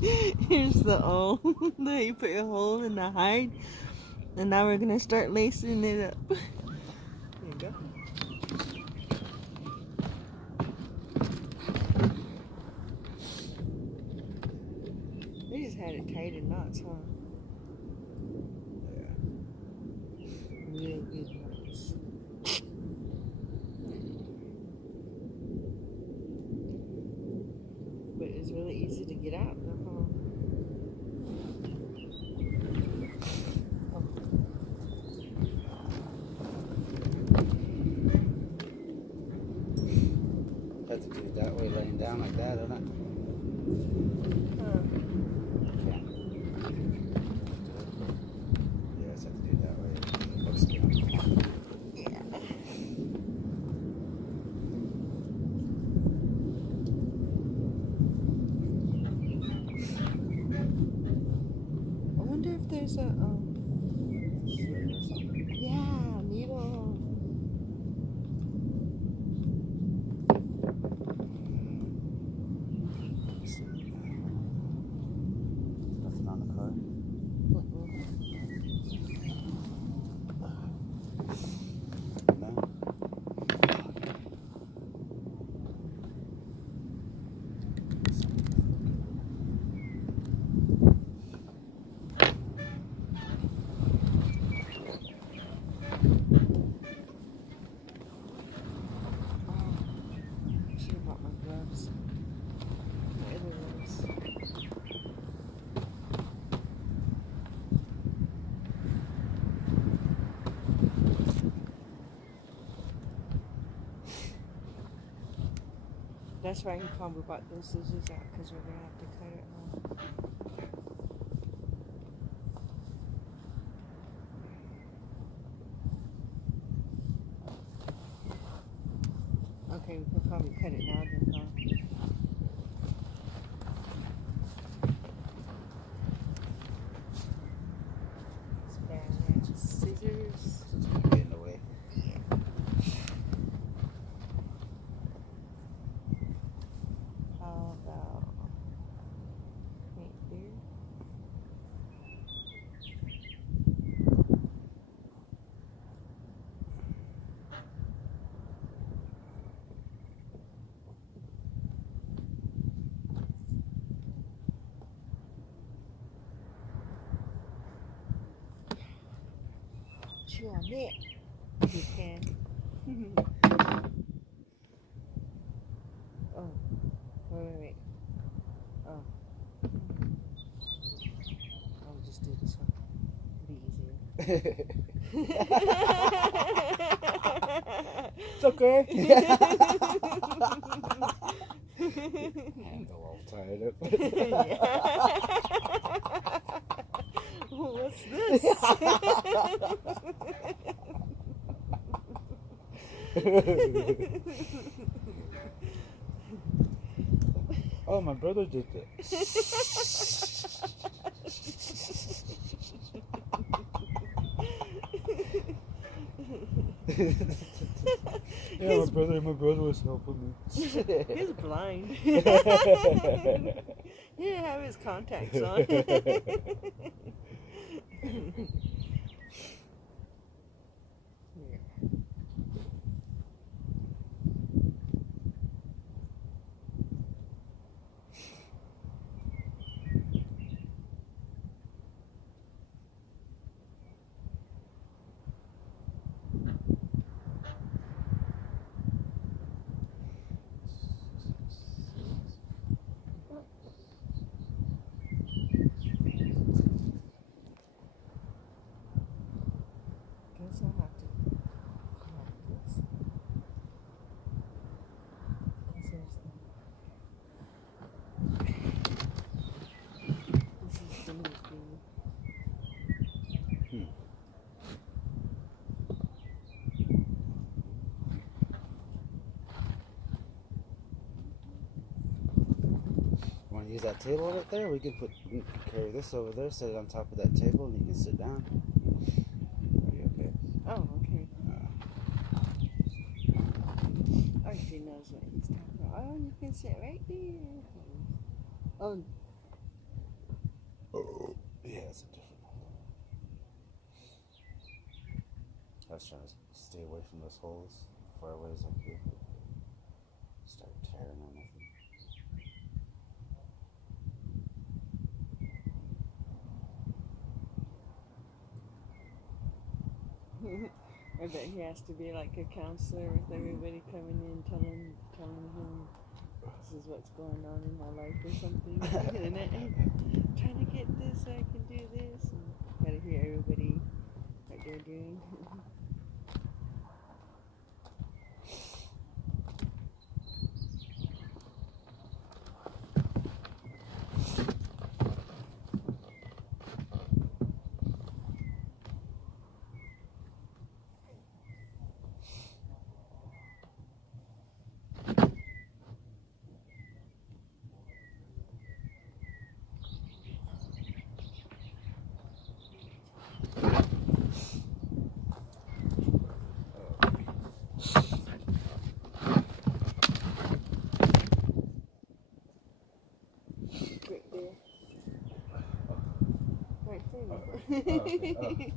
Here's the that you put your hole in the hide, and now we're gonna start lacing it up. There you go. They just had it tied in knots, huh? Yeah. Real good knots. But it's really easy to get out, though, huh? Have to do it that way, laying down like that, don't it? Huh. Yeah. Yes, have to do it that way. Looks good. Yeah. I wonder if there's a yeah, needle. Nothing on the car. No. Should have bought my gloves. My other ones. That's why he probably bought those scissors out, because we're gonna have to cut it off. Okay, we can probably cut it now then, huh? It's bad. Scissors. It's gonna get in the way. Yeah. How about right there? Chew on it. You can. Oh, wait. Oh. I'll just do this one. It'll be easier. It's okay. Handle all tied up. What's this? Oh, my brother did that. Yeah, my brother was helping me. He's blind. He didn't have his contacts on. Guess I'll have to like this. This is the new thing. Want to use that table right there? We can carry this over there, set it on top of that table, and you can sit down. Are you okay? Oh, okay. Archie knows what he's talking about. Oh, you can sit right there. Oh, Oh, yeah, it's a different one. I was trying to stay away from those holes as far away as I could. Start tearing on nothing. I bet he has to be like a counselor with everybody coming in, telling him this is what's going on in my life or something. And then, trying to get this so I can do this. And gotta hear everybody what they're doing. Right there. Right there. Okay.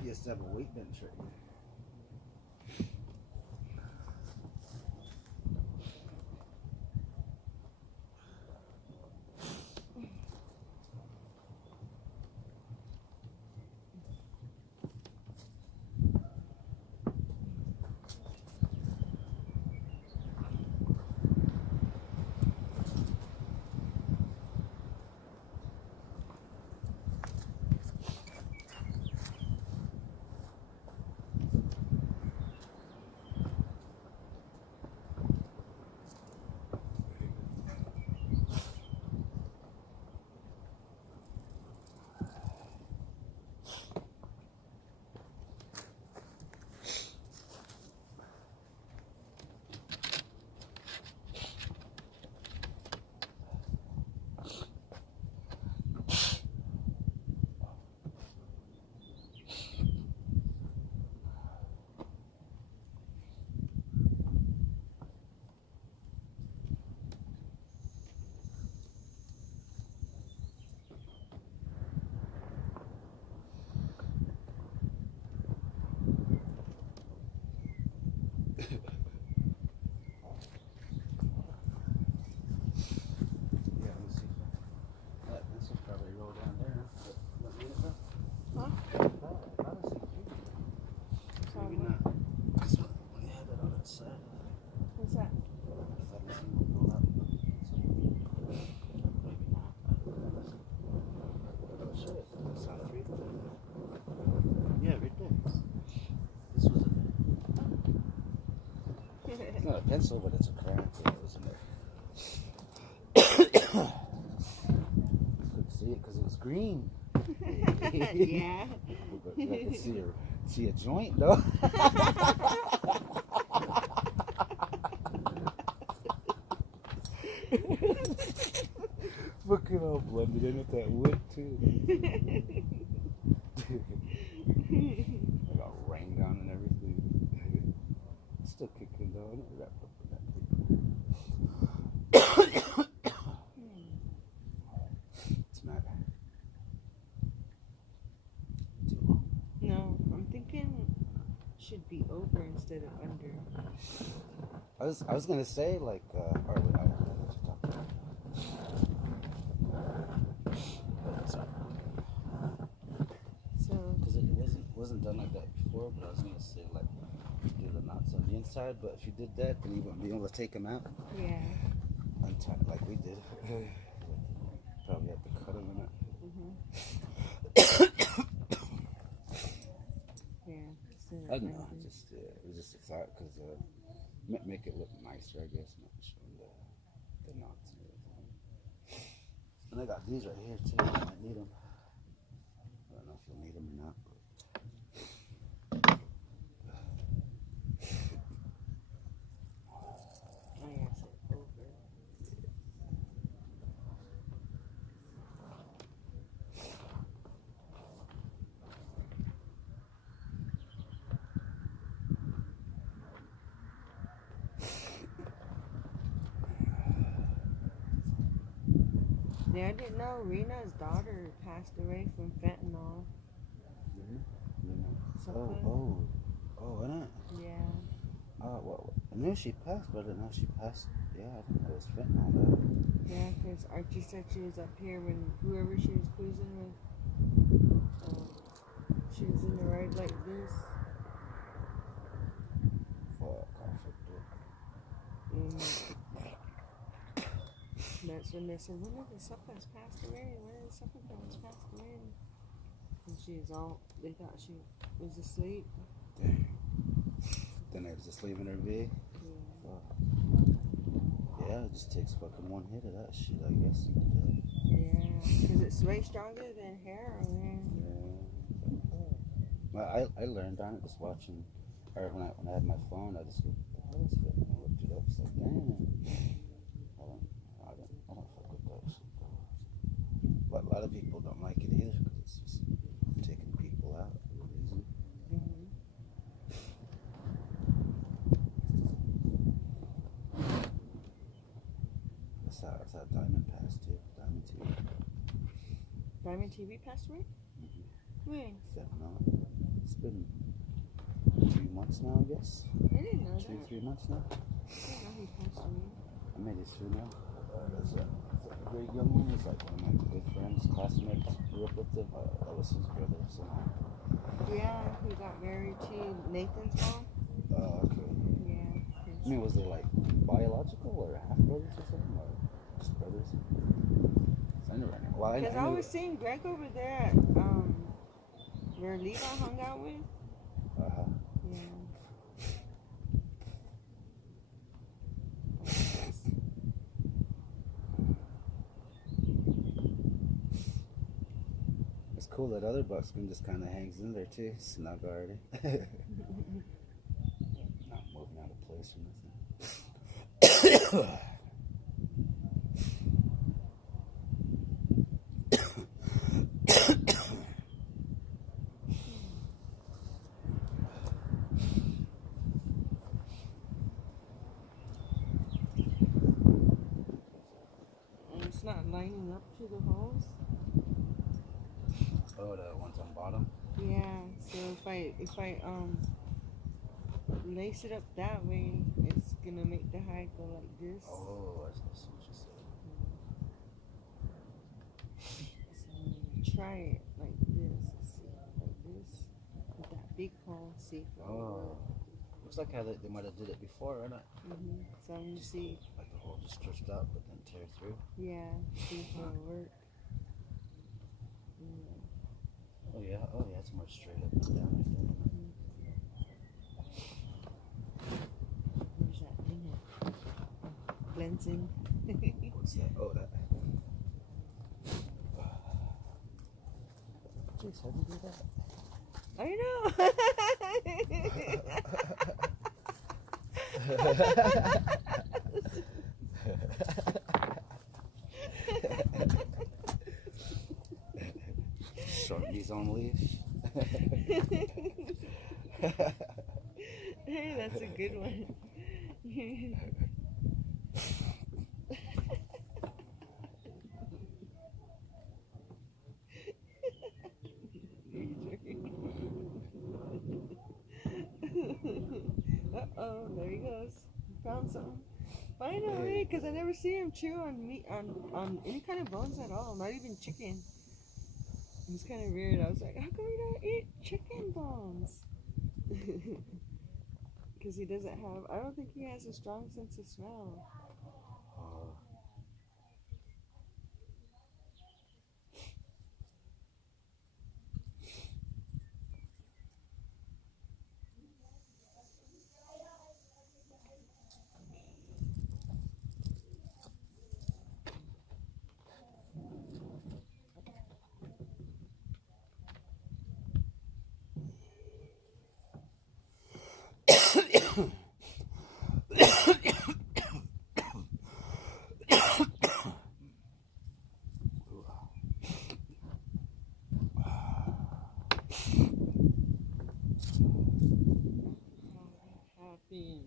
He has to have a weight bench right here. Yeah, let me see. This will probably roll down there. What minute though? Huh? I thought I seen three. Maybe not. Just when you had that on that side. What's that? I thought I seen one roll out. Maybe not. Oh shit. I saw three. Yeah, right there. This was in there. It's not a pencil, but it's a crayon. Yeah, it was in there. Couldn't see it because it was green. Yeah. But I could see a joint though. Fucking all blended in with that wood too. still kicking though. I'm not wrapped up in that paper. It's not too long. No, I'm thinking should be over instead of under. I was gonna say like or wait, I'll let you talk. Sorry. So Because it wasn't done like that before, but I was gonna say like do the knots on the inside, but if you did that, then you wouldn't be able to take them out. yeah. Untie like we did. Probably have to cut them in it. Yeah. I don't know. Just it was just a thought because make it look nicer, I guess. Not showing the knots and everything. And I got these right here too. I might need them. I don't know if you'll need them or not. Oh yeah, so over. Yeah, I didn't know Rena's daughter passed away from fentanyl. Something. Oh, isn't it? Yeah. Well, I knew she passed, but I didn't know she passed. Yeah, I didn't know it was fentanyl though. Yeah, because Archie said she was up here when whoever she was cruising with, she was in the ride like this. Fuck, I fucked up. And that's when they said, when did the suppers passed away? When did the suppers passed away? And she was all, they thought she was asleep. Dang. Then they was just leaving her be. Yeah. Fuck. Yeah, it just takes fucking one hit of that shit, I guess. Yeah, because it's way stronger than heroin. Yeah. Well, I learned on it just watching, or when I had my phone, I just looked, what the hell is fentanyl? I looked it up, it's like, damn. I don't fuck with that shit though. But a lot of people don't like it either because it's just taking people out for a reason. That's how Diamond passed too. Diamond TV. Diamond TV passed away? When? Fentanyl. It's been 2 months now, I guess. I didn't know 3 months now. I didn't know he passed away. I made it through now. That's a very young one. He's like one of my good friends, classmates. Grew up with him. That was his brother. So. Yeah, he got married to Nathan's mom. Okay. Yeah. I mean, was they like biological or half brothers or something, or just brothers? I never knew. Well, Because I was seeing Greg over there at where Levi hung out with. Yeah. It's cool that other bucksman just kind of hangs in there too, snug already. Not moving out of place or nothing. And it's not lining up to the holes. Oh, the ones on bottom? Yeah, so if I lace it up that way, it's gonna make the hide go like this. Oh, I see what you said. So I'm gonna try it like this. Let's see, like this with that big hole. See if it will work. Looks like how they might have did it before, right? So I'm gonna see. Like the hole just stretched out, but then tear through. Yeah, see if it'll work. Oh yeah, it's more straight up and down right there. Where's that thing at? Blends in. What's that? Oh, that. Jeez, how do you do that? I know. Shorty's on leash. Hey, that's a good one. Uh-oh, there he goes. Found something. Finally, because I never see him chew on meat, on any kind of bones at all, not even chicken. It's kind of weird. I was like, how come you don't eat chicken bones? Because he doesn't have, I don't think he has a strong sense of smell. Happy.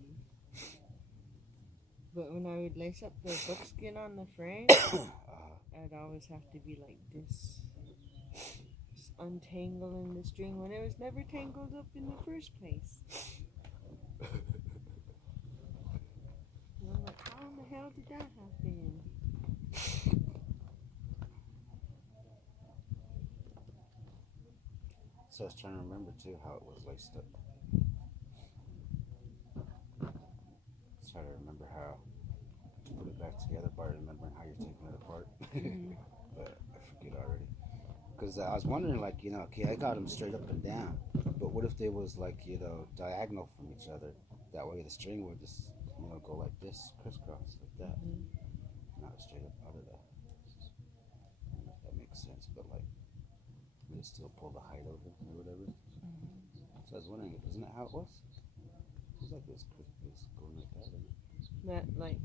But when I would lace up the buckskin on the frame, I'd always have to be like this. Just untangling the string when it was never tangled up in the first place. And I'm like, how in the hell did that happen? So I was trying to remember too how it was laced up. Try to remember how to put it back together by remembering how you're taking it apart. But I forget already. Because I was wondering, like, okay, I got them straight up and down, but what if they was like, diagonal from each other? That way the string would just, go like this, crisscross, like that. Not straight up out of that. I don't know if that makes sense, but like, we would still pull the height over or whatever. So I was wondering, isn't that how it was? It was like this going like that. That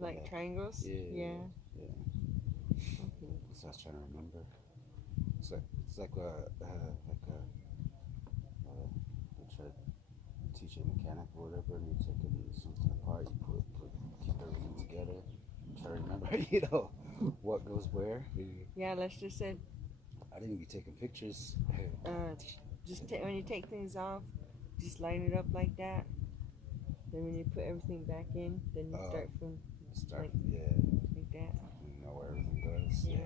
like triangles? Yeah. Okay. So I was trying to remember. It's like you try to teach a mechanic or whatever, and you're taking something apart, you keep everything together, try to remember, what goes where. Yeah, let's just say. I didn't be taking pictures. When you take things off, just line it up like that. Then when you put everything back in, then you start from like that. You know where everything goes. Yeah.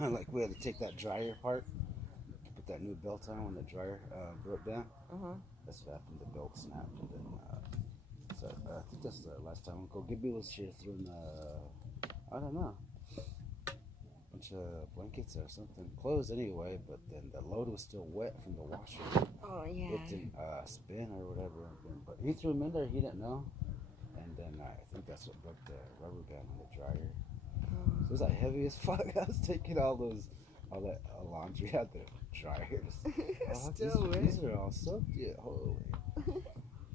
Like we had to take that dryer apart, put that new belt on when the dryer broke down. That's what happened. The belt snapped, and then so I think that's the last time Uncle Gibby was here throwing I don't know, bunch of blankets or something, clothes anyway. But then the load was still wet from the washer. Oh yeah. It didn't spin or whatever. But he threw them in there. He didn't know, and then I think that's what broke the rubber band on the dryer. So it was like heavy as fuck. I was taking all that laundry out the dryers. These are all soaked yet. Holy.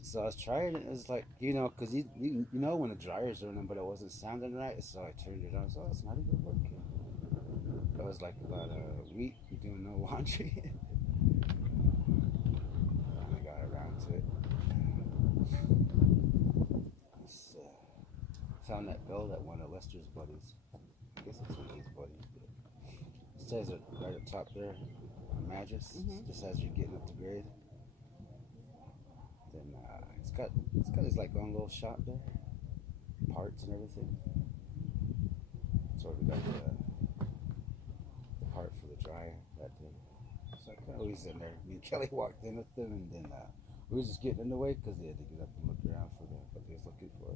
So I was trying it. It was like, because you know when the dryer's running, but it wasn't sounding right. So I turned it on. So it's not even working. It was like about a week doing no laundry. And I got around to it. Found that bell at one of Lester's buddies. I guess it's one of his buddies. But it says it right up top there on Magis, just as you're getting up the grade. Then it's got his like own little shop there, parts and everything. So we got the part for the dryer that day. So I kind of was in there. Me and Kelly walked in with them, and then we were just getting in the way because they had to get up and look around for what they was looking for.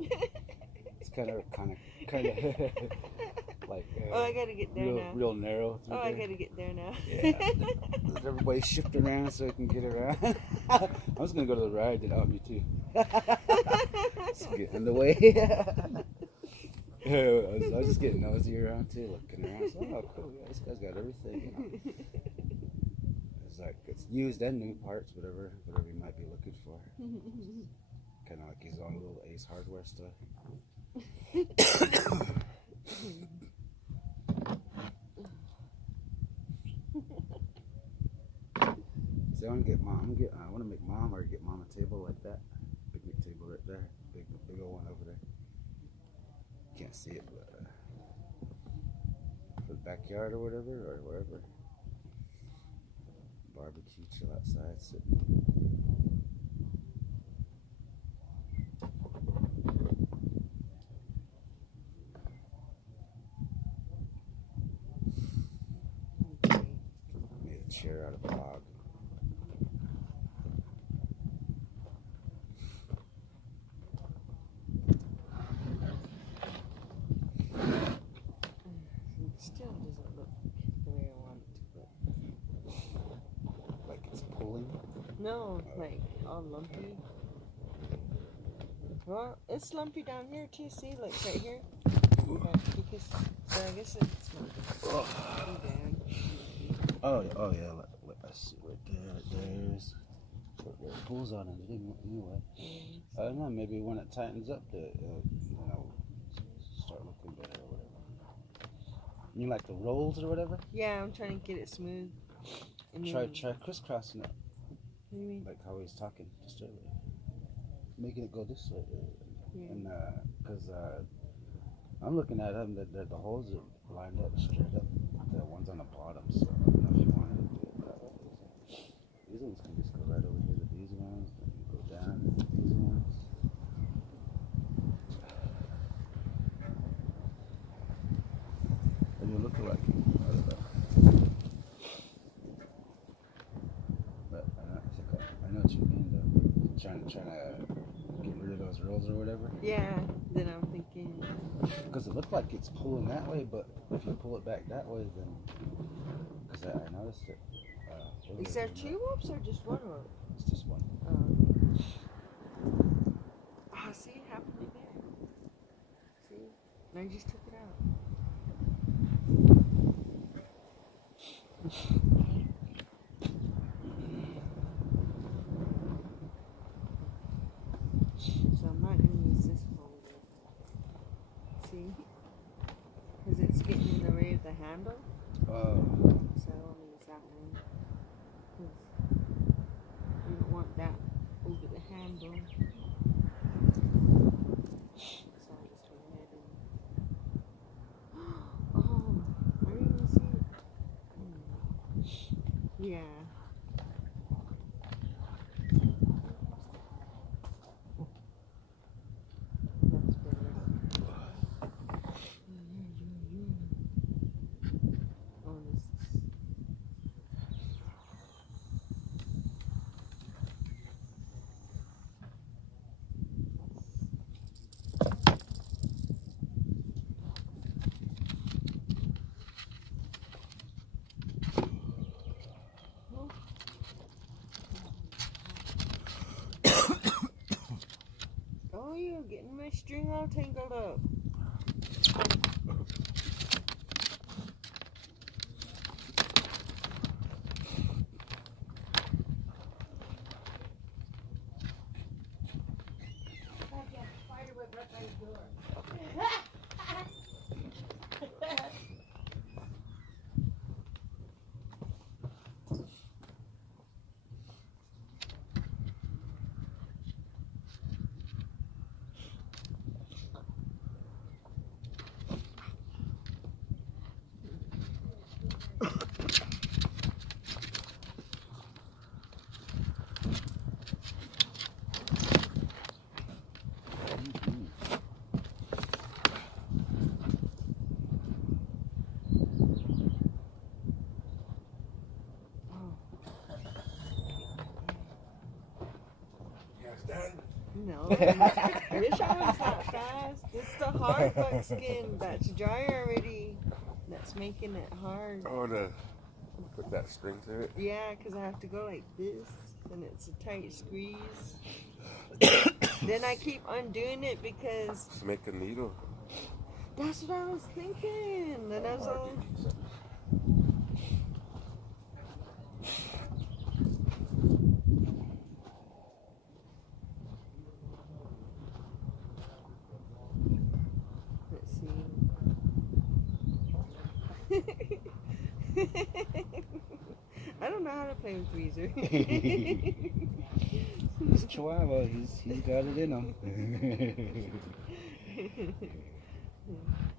It's kind of like oh, I gotta get there now. Real narrow. I gotta get there now. Yeah, everybody shifting around so we can get around. I was gonna go to the ride, then me too. Just get in the way. I was just getting nosy around too, looking around. So, oh, cool! Yeah, this guy's got everything. It's like it's used and new parts, whatever you might be looking for. Kind of like his own little Ace Hardware stuff. I want to make mom or get mom a table like that. Picnic table right there. Big old one over there. Can't see it, but for the backyard or whatever, or wherever. Barbecue, chill outside, sitting. Made a chair out of a log. Still doesn't look the way I want it to look. Like it's pulling? No, like all lumpy. Well, it's lumpy down here too. See, like right here. Because so I guess it's not too bad. Oh yeah. I see right there's where it pulls on it anyway. I don't know. Maybe when it tightens up, start looking better or whatever. You like the rolls or whatever? Yeah, I'm trying to get it smooth. And Try then, crisscrossing it. what do you mean? Like how he was talking just earlier. Making it go this way. Yeah. And because I'm looking at them, the holes are lined up straight up. The ones on the bottom, so I don't know if you wanted to do it that way. These ones can just go right over here to these ones, then you go down to these ones. And you look like it. I don't know. But I know what you mean though. Trying to get rid of those rolls or whatever. Yeah. Then I'm thinking. Because it looked like it's pulling that way, but if you pull it back that way, then because I noticed it. Is there two ropes or just one rope? It's just one. See, happened there. See, I just took it out. So I'm not going to use this folder. See? Because it's getting in the way of the handle. So I won't use that one. Because you don't want that over the handle. So I'll just go ahead and... Oh, I didn't even see it. Yeah. That's better. Oh, this is... Oh, you're getting my string all tangled up. No, this one's not fast. It's the hard buckskin that's dry already that's making it hard. Oh, to put that string through it? Yeah, because I have to go like this, and it's a tight squeeze. Then I keep undoing it because... To make a needle. That's what I was thinking. And I was all... Let's see. I don't know know how to play with Weezer. He's a Chihuahua. He's got it in him.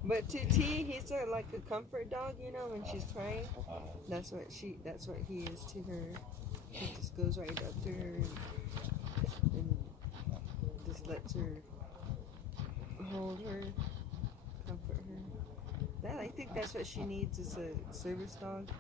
But to T, he's like a comfort dog, you know, when she's crying. That's what he is to her. He just goes right up to her and just lets her hold her, comfort her. I think that's what she needs is a service dog.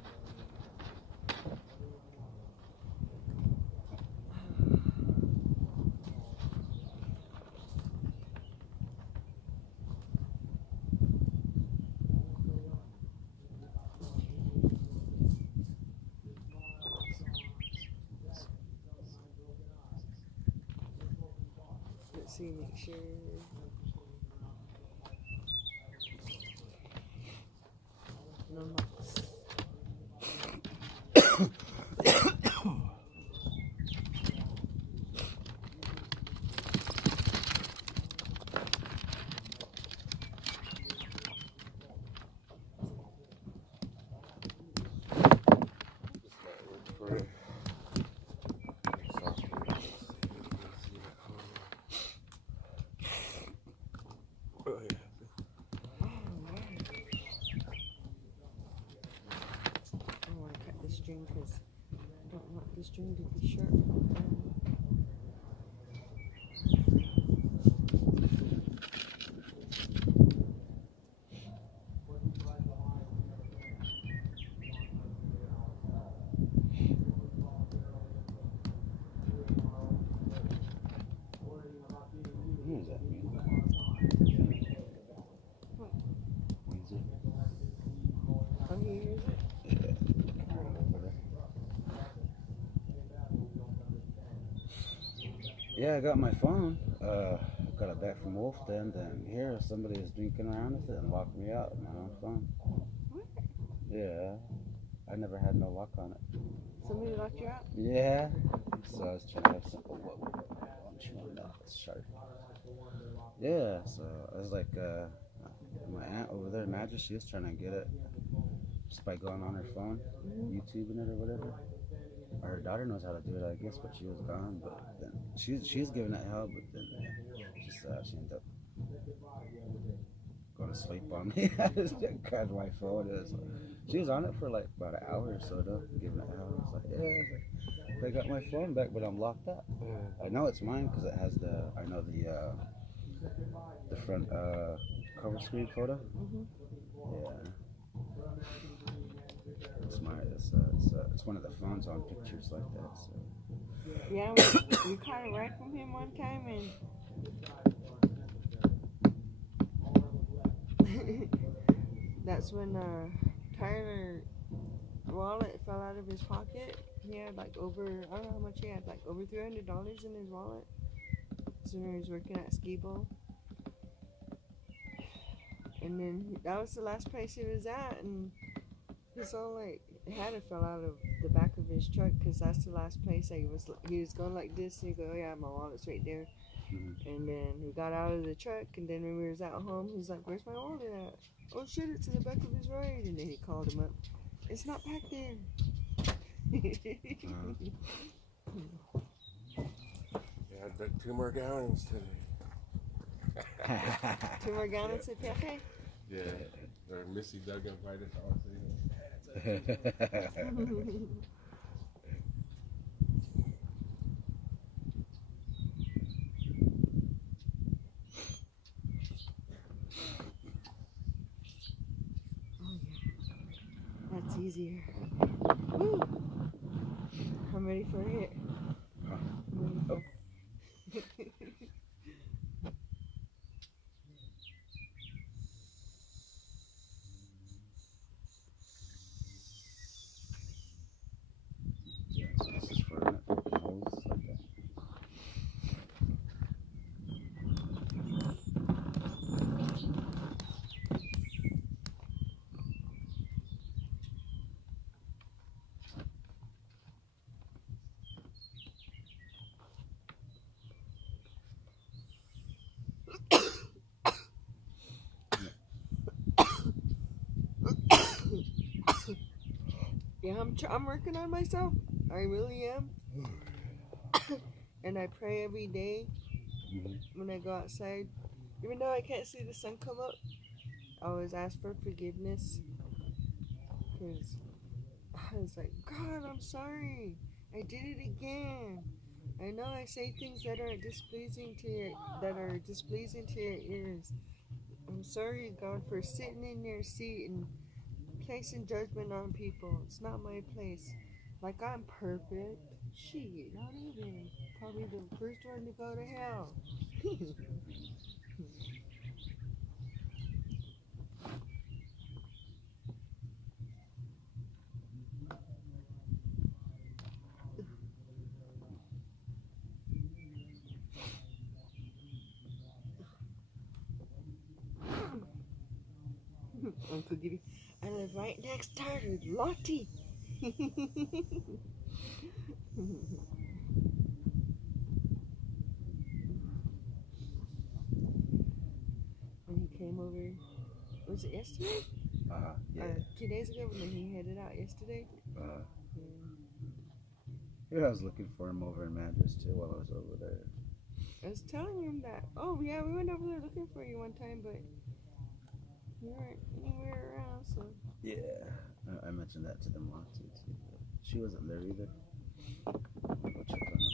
Let's see, make sure. No knocks. Because I don't want the string to be sharp. What does that mean? What? Weezer? Oh, he hears it? Yeah, I got my phone. Got it back from Wolf Den, and here somebody is drinking around with it and locked me out with my own phone. What? Yeah, I never had no lock on it. Somebody locked you out? Yeah, so I was trying to have some. I'm trying that. It's sharp. Yeah, so I was like, my aunt over there in Madras, she was trying to get it just by going on her phone, YouTubing it or whatever. Her daughter knows how to do it, I guess, but she was gone. But then she's giving it hell, but then she ended up going to sleep on me. I just grabbed my phone. She was on it for like about an hour or so, though, giving it hell. I was like, yeah, I got my phone back, but I'm locked up. I know it's mine because it has the front cover screen photo. Yeah. It's one of the phones on pictures like that. So. Yeah, we caught a ride from him one time, and that's when Tyler wallet fell out of his pocket. He had like I don't know how much he had, like over $300 in his wallet. So when he was working at Ski Bowl. And then that was the last place he was at, and his all like had it fell out of the back of his truck because that's the last place he was going like this, and he go, oh yeah, my wallet's right there. And then we got out of the truck, and then when we was at home, he's like, where's my wallet at? Oh shit, it's in the back of his ride. And then he called him up. It's not back there. Yeah, I drank 2 more gallons today. 2 more gallons of cafe? Yeah, or Missy Doug invited us all to. That's easier. Woo! I'm ready for it. Yeah, so this is for holes like that. Yeah, I'm working on myself. I really am. And I pray every day when I go outside. Even though I can't see the sun come up, I always ask for forgiveness. Because I was like, God, I'm sorry. I did it again. I know I say things that are displeasing to your ears. I'm sorry, God, for sitting in your seat and placing judgment on people. It's not my place. Like I'm perfect. Shit, not even. Probably the first one to go to hell. Uncle Giddy. I live right next door to Lottie. When he came over, was it yesterday? Yeah. 2 days ago when he headed out yesterday? Yeah. Yeah, I was looking for him over in Madras too while I was over there. I was telling him that, oh yeah, we went over there looking for you one time, but you weren't anywhere around, so. Yeah, I mentioned that to them once too. But she wasn't there either. I'll go check on her.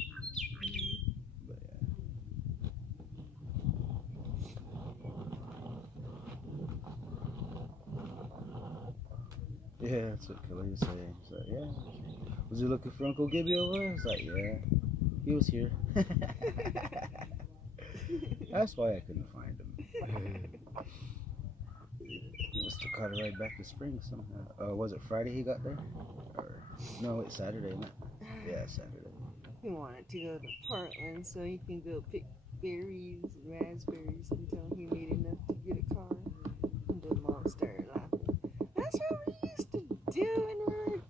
But yeah, that's what Kelly was saying. He's like, yeah. Was he looking for Uncle Gibby over there? I was like, yeah, he was here. That's why I couldn't find him. He must have caught a ride back to Spring somehow. Was it Friday he got there? Or no, wait, Saturday. Yeah, Saturday. He wanted to go to Portland so he can go pick berries and raspberries until he made enough to get a car. And the mom started laughing. That's what we used to do when we were.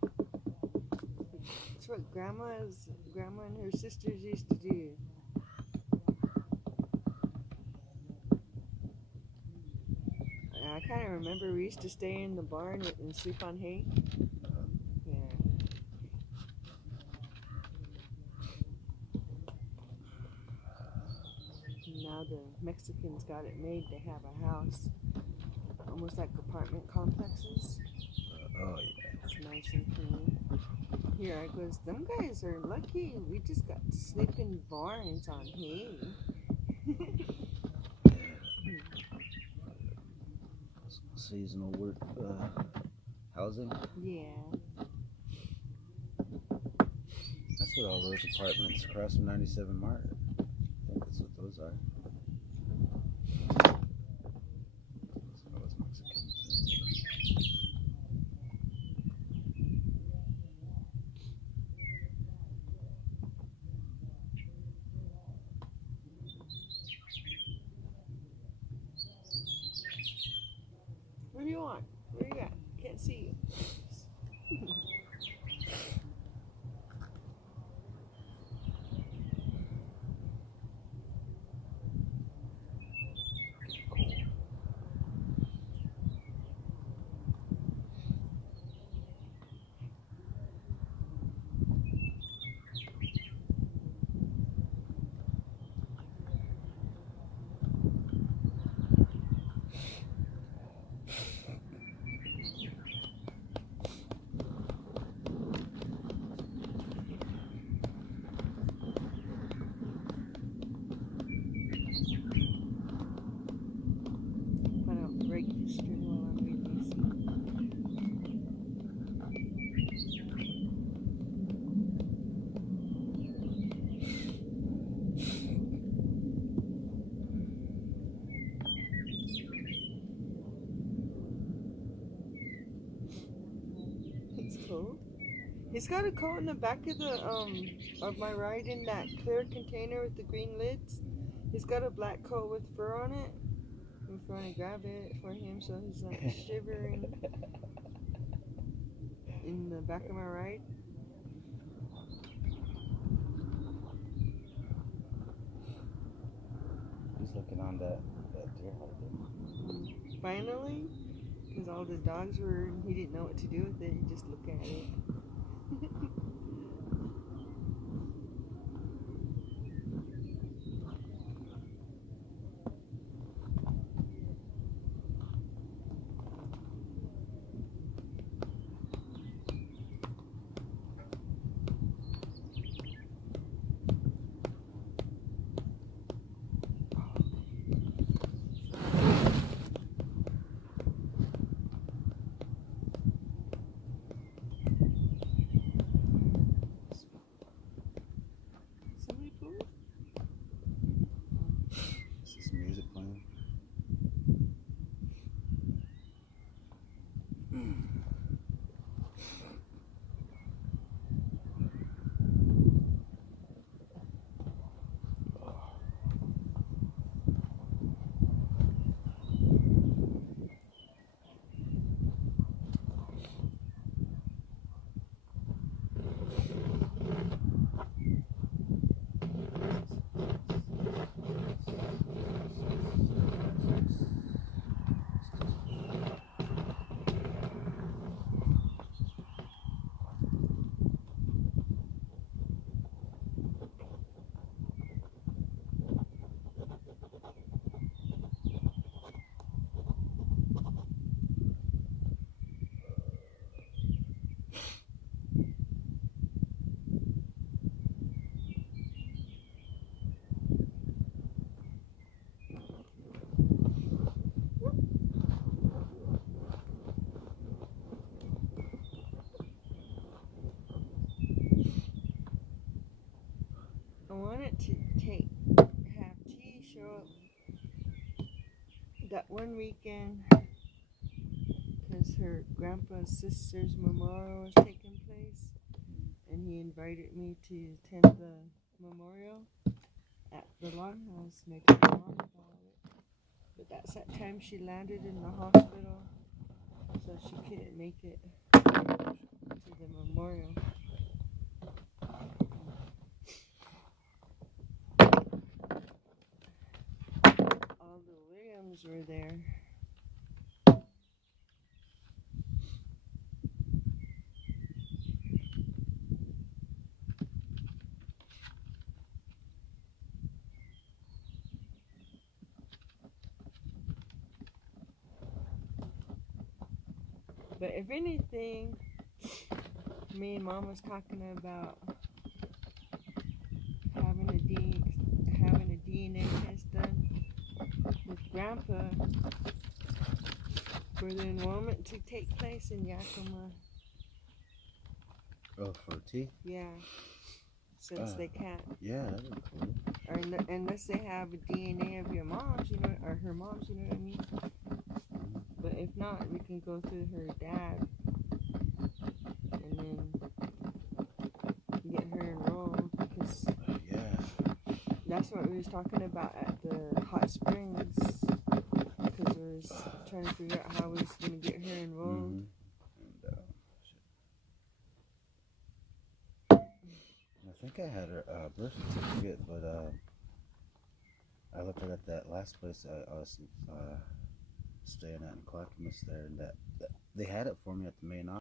That's what Grandma and her sisters used to do. I kind of remember we used to stay in the barn and sleep on hay. Yeah. Now the Mexicans got it made to have a house, almost like apartment complexes. Oh yeah. It's nice and clean. Here I goes, them guys are lucky. We just got to sleep in barns on hay. Seasonal work, housing. Yeah. That's what all those apartments across from 97 Mart. I think that's what those are. That's what those Mexicans. What do you want? What do you got? Can't see you. Why don't break this string while I'm releasing? It's cold. He's got a coat in the back of the of my ride in that clear container with the green lids. He's got a black coat with fur on it. If you want to grab it for him so he's not shivering in the back of my ride. He's looking on that deer hide. Finally, because all the dogs were, he didn't know what to do with it. He just looked at it. Somebody pulled? Is this music playing? I wanted to have T show up that one weekend because her grandpa's sister's memorial was taking place, and he invited me to attend the memorial at the longhouse next to the mom about it. But that's that time she landed in the hospital, so she couldn't make it to the memorial. All the Williams were there. But if anything, me and Mom was talking about having a DNA test done with Grandpa for the enrollment to take place in Yakima. Oh, for T? Yeah, since they can't. Yeah, that'd be cool. Or unless they have a DNA of your mom's, you know, or her mom's, you know what I mean? But if not, we can go through her dad and then get her enrolled. Because that's what we was talking about at the hot springs. Because we was trying to figure out how we was going to get her enrolled. And, I think I had her birth certificate, but I looked at that last place I was staying at in Clackamas there, and that they had it for me at the main office.